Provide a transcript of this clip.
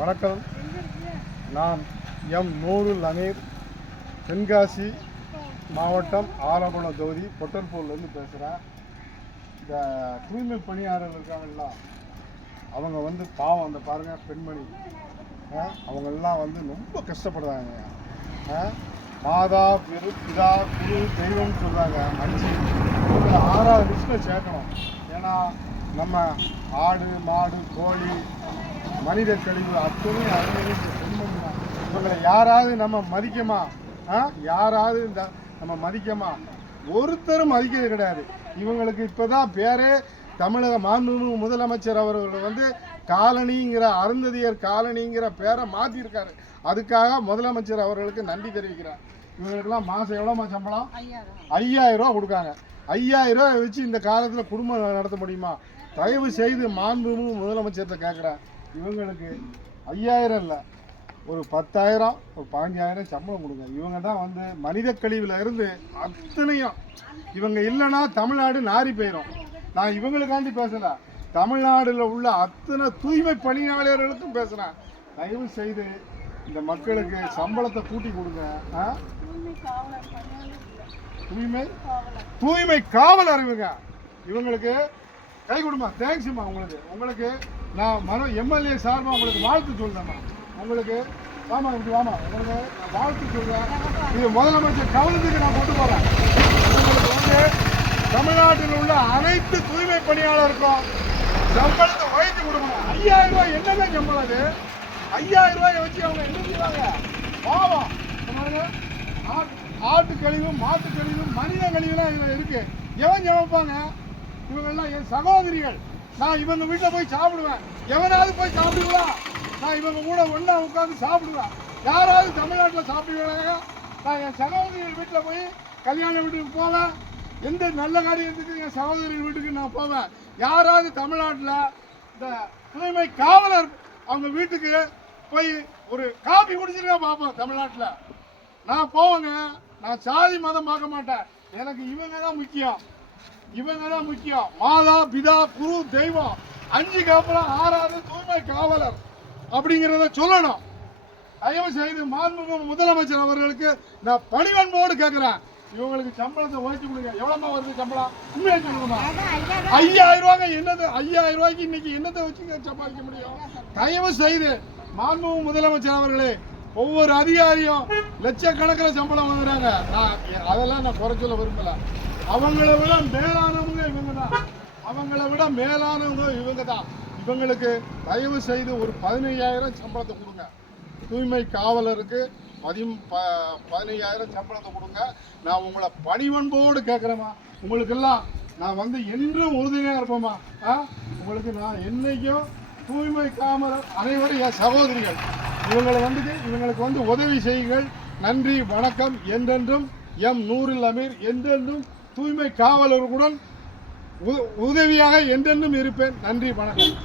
வணக்கம். நான் எம் நூறு அமீர் தென்காசி மாவட்டம் ஆலங்குளம் தொகுதி பொட்டன்பூர்லேருந்து பேசுகிறேன். இந்த தூய்மை பணியாளர்கள் இருக்காங்கல்ல அவங்க வந்து பாவம் அந்த பாருங்க பெண்மணி. ஆ, அவங்கெல்லாம் வந்து ரொம்ப கஷ்டப்படுறாங்க. மாதா பெரு பிதா குரு தெய்வம்னு சொல்கிறாங்க அஞ்சு ஆறாவது லிஸ்ட்டில் சேர்க்கணும். ஏன்னா நம்ம ஆடு மாடு கோழி மனித கழிவு அத்தனை அறுபது இவங்களை யாராவது நம்ம மதிக்கமா? ஆ? யாராவது இந்த நம்ம மதிக்கமா? ஒருத்தரும் மதிக்கிறது கிடையாது. இவங்களுக்கு இப்போதான் பேரே தமிழக மாண்பு முதலமைச்சர் அவர்கள் வந்து காலனிங்கிற அருந்ததியர் காலனிங்கிற பேரை மாற்றிருக்காரு அதுக்காக முதலமைச்சர் அவர்களுக்கு நன்றி தெரிவிக்கிறார். இவங்களுக்கெல்லாம் மாதம் எவ்வளோமா சம்பளம்? ஐயாயிரம் ரூபா கொடுக்காங்க. ஐயாயிரம் ரூபாய் வச்சு இந்த காலத்தில் குடும்பம் நடத்த முடியுமா? தயவு செய்து மாண்புமிகு முதலமைச்சர்கிட்ட கேட்குறேன். இவங்களுக்கு ஐயாயிரம் இல்லை. ஒரு பத்தாயிரம் ஒரு பதினஞ்சாயிரம் சம்பளம் கொடுங்க. இவங்க தான் வந்து மனித கழிவுல இருந்து அத்தனையும். இவங்க இல்லைன்னா தமிழ்நாடு நாரி போயிடும் நான் இவங்களுக்காண்டி பேசல. தமிழ்நாடுல உள்ள அத்தனை தூய்மை பணியாளர்களுக்கும் பேசுறேன். தயவு செய்து இந்த மக்களுக்கு சம்பளத்தை கூட்டி கொடுங்க. தூய்மை? தூய்மை காவலர் இவங்க. இவங்களுக்கு கை கொடுமா தேங்க்ஸ்மா உங்களுக்கு. உங்களுக்கு நான் மனோ எம்எல்ஏ சார்பாக உங்களுக்கு வாழ்த்து சொல்றேம்மா. உங்களுக்கு வாமா இப்படி வாமா உங்களுக்கு நான் வாழ்த்து சொல்கிறேன் இது முதலமைச்சர் கவனத்துக்கு நான் கொண்டு போகிறேன் உங்களுக்கு வந்து தமிழ்நாட்டில் உள்ள அனைத்து தூய்மை பணியாளருக்கும் சம்பளத்தை உயர்த்தி கொடுக்கணும். ஐயாயிரம் ரூபாய் என்னங்க சம்பளம் அது? ஐயாயிரம் ரூபாயை வச்சு அவங்க என்ன செய்வாங்க? பாவம். ஆட்டு- கழிவு மாட்டு கழிவு மனித கழிவுலாம் இதில் இருக்குது எவன் சமைப்பாங்க? இவங்கெல்லாம் என் சகோதரிகள். நான் இவங்க வீட்டில் போய் சாப்பிடுவேன். எவனாவது போய் சாப்பிடுவா? நான் இவங்க கூட ஒன்றா உட்காந்து சாப்பிடுவேன். யாராவது தமிழ்நாட்டில் சாப்பிடுவாங்க? நான் என் சகோதரிகள் வீட்டில் போய் கல்யாண வீட்டுக்கு போவேன். எந்த நல்ல காரியத்துக்கு என் சகோதரி வீட்டுக்கு நான் போவேன்? யாராவது தமிழ்நாட்டில் இந்த துணைமை காவலர் அவங்க வீட்டுக்கு போய் ஒரு காபி குடிச்சிருக்கா பார்ப்போம் தமிழ்நாட்டில். நான் போவேங்க. நான் சாதி மதம் பார்க்க மாட்டேன். எனக்கு இவங்க தான் முக்கியம். இவங்க தான் முக்கியம். மாதா பிதா குரு தெய்வம். அஞ்சு காப்பலாம் ஆறாவது தூய்மை காவலர் அப்படிங்கிறத சொல்லணும். தயவு செய்து மாண்புமிகு முதலமைச்சர் அவர்களுக்கு நான் பணிவன்போடு கேட்கிறேன். இவங்களுக்கு சம்பளத்தை உழைச்சி கொடுங்க. எவ்வளோமா வருது சம்பளம்? உண்மையை சொல்லுங்கம்மா. ஐயாயிரம் ரூபாங்க. என்னது? ஐயாயிரம் ரூபாய்க்கு இன்னைக்கு என்னத்தை வச்சு சம்பாதிக்க முடியும்? தயவு செய்து மாண்புமிகு முதலமைச்சர் அவர்களே ஒவ்வொரு அதிகாரியும் லட்சக்கணக்கில் சம்பளம் வாங்குறாங்க. நான் அதெல்லாம் நான் குறை சொல்ல விரும்பல. அவங்கள விட மேலானவங்க இவங்க தான் அவங்கள விட மேலானவங்க இவங்க தான் இவங்களுக்கு தயவு செய்து ஒரு பதினையாயிரம் சம்பளத்தை கொடுங்க. தூய்மை காவலருக்கு பதிம் ப பதினையாயிரம் சம்பளத்தை கொடுங்க. நான் உங்களை பணிவன்போடு கேட்குறேம்மா. உங்களுக்கெல்லாம் நான் வந்து என்றும் உறுதுணையாக இருப்பேம்மா. ஆ? உங்களுக்கு நான் என்னைக்கும் தூய்மை காமரர் அனைவரும் என் சகோதரிகள். இவங்களை வந்துட்டு இவங்களுக்கு வந்து உதவி செய்யுங்கள். நன்றி வணக்கம். என்றென்றும் எம் நூறில் அமீர் என்றென்றும் தூய்மை காவலர்களுடன் உதவியாக என்றென்றும் இருப்பேன். நன்றி வணக்கம்.